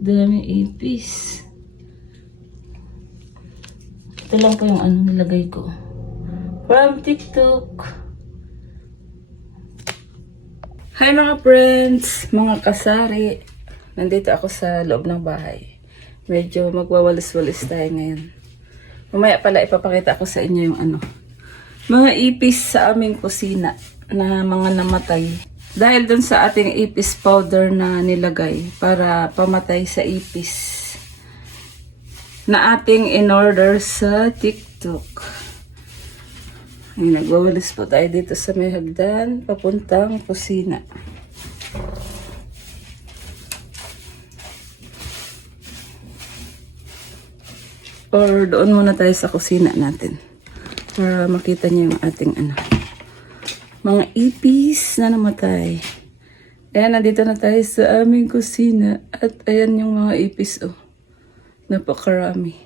Daming ipis. Ito lang po yung nilagay ko. From TikTok. Hi mga friends, mga kasari. Nandito ako sa loob ng bahay. Medyo magwawalis-walis tayo ngayon. Mamaya pala ipapakita ko sa inyo yung mga ipis sa aming kusina na mga namatay. Dahil dun sa ating ipis powder na nilagay para pamatay sa ipis na ating in-order sa TikTok. Ay, nagwawalis po tayo dito sa may hagdan papuntang kusina. Or doon muna tayo sa kusina natin para makita niyo yung ating mga ipis na namatay. Ayan, nandito na tayo sa aming kusina. At ayan yung mga ipis, oh. Napakarami.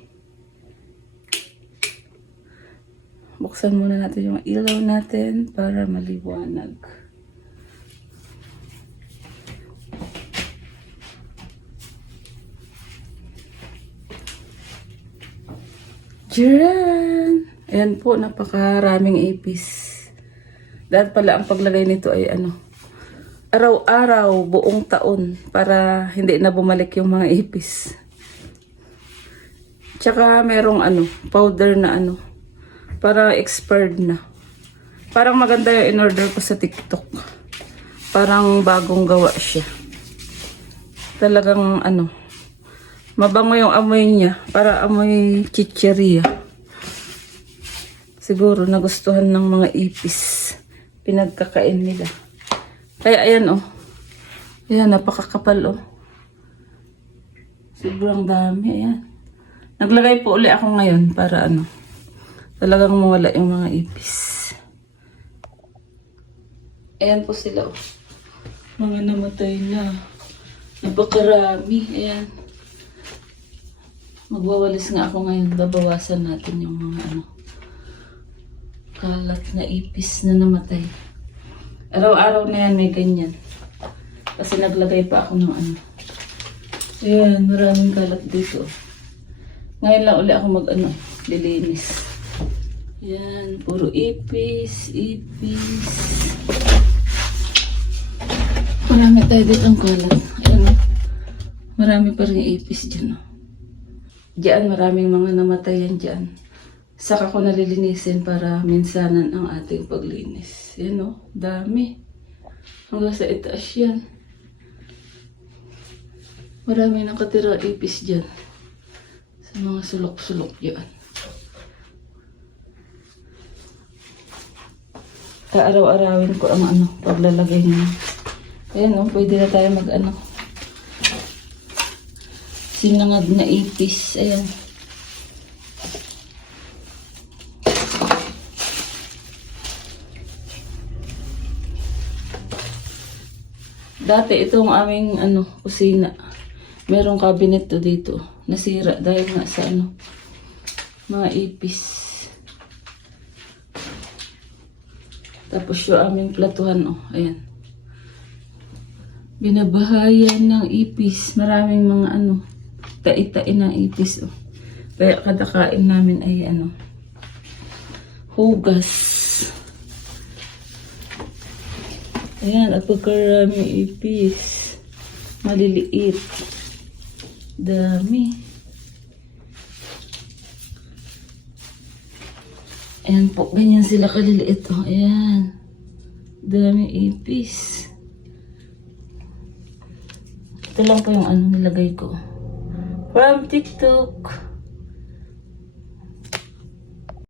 Buksan muna natin yung ilaw natin para maliwanag. Diyan! Ayan po, napakaraming ipis. Dahil pala ang paglagay nito ay araw-araw, buong taon para hindi na bumalik yung mga ipis. Tsaka merong powder na para expired na. Parang maganda yung in-order ko sa TikTok. Parang bagong gawa siya. Talagang mabango yung amoy niya. Para amoy chicheria. Siguro nagustuhan ng mga ipis. Pinagkakain nila. Kaya ayan Ayan, napakakapal Sobrang dami, ayan. Naglagay po uli ako ngayon para talagang mawala yung mga ipis. Ayan po sila Mga namatay na. Napakarami, ayan. Magwawalis nga ako ngayon. Babawasan natin yung mga kalat na ipis na namatay. Araw-araw na yan may ganyan. Kasi naglagay pa ako ng Ayan, maraming kalat dito. Ngayon lang uli ako lilinis. Ayan, puro ipis. Marami tayo dito ang kalat. Ayan marami pa rin ipis dyan Diyan, maraming mga namatayan dyan. Saka ko nalilinisin para minsanan ang ating paglinis. Yan dami. Hanggang sa itaas yan. Marami nakatira ipis dyan. Sa mga sulok-sulok dyan. Kaaraw-arawin ko ang paglalagay niya. Ayan pwede na tayo sinangag na ipis. Ayan. Dati itong aming kusina. Merong cabinet dito. Nasira dahil nga sa mga ipis. Tapos yung aming platuhan ayan. Binabahayan ng ipis. Maraming mga tai-tai ng ipis Kaya kada kain namin ay hugas. Ayan, at pagkarami ipis. Maliliit. Dami. Ayan po, ganyan sila kaliliit Ayan. Dami ipis. Ito lang po yung nilagay ko. From TikTok.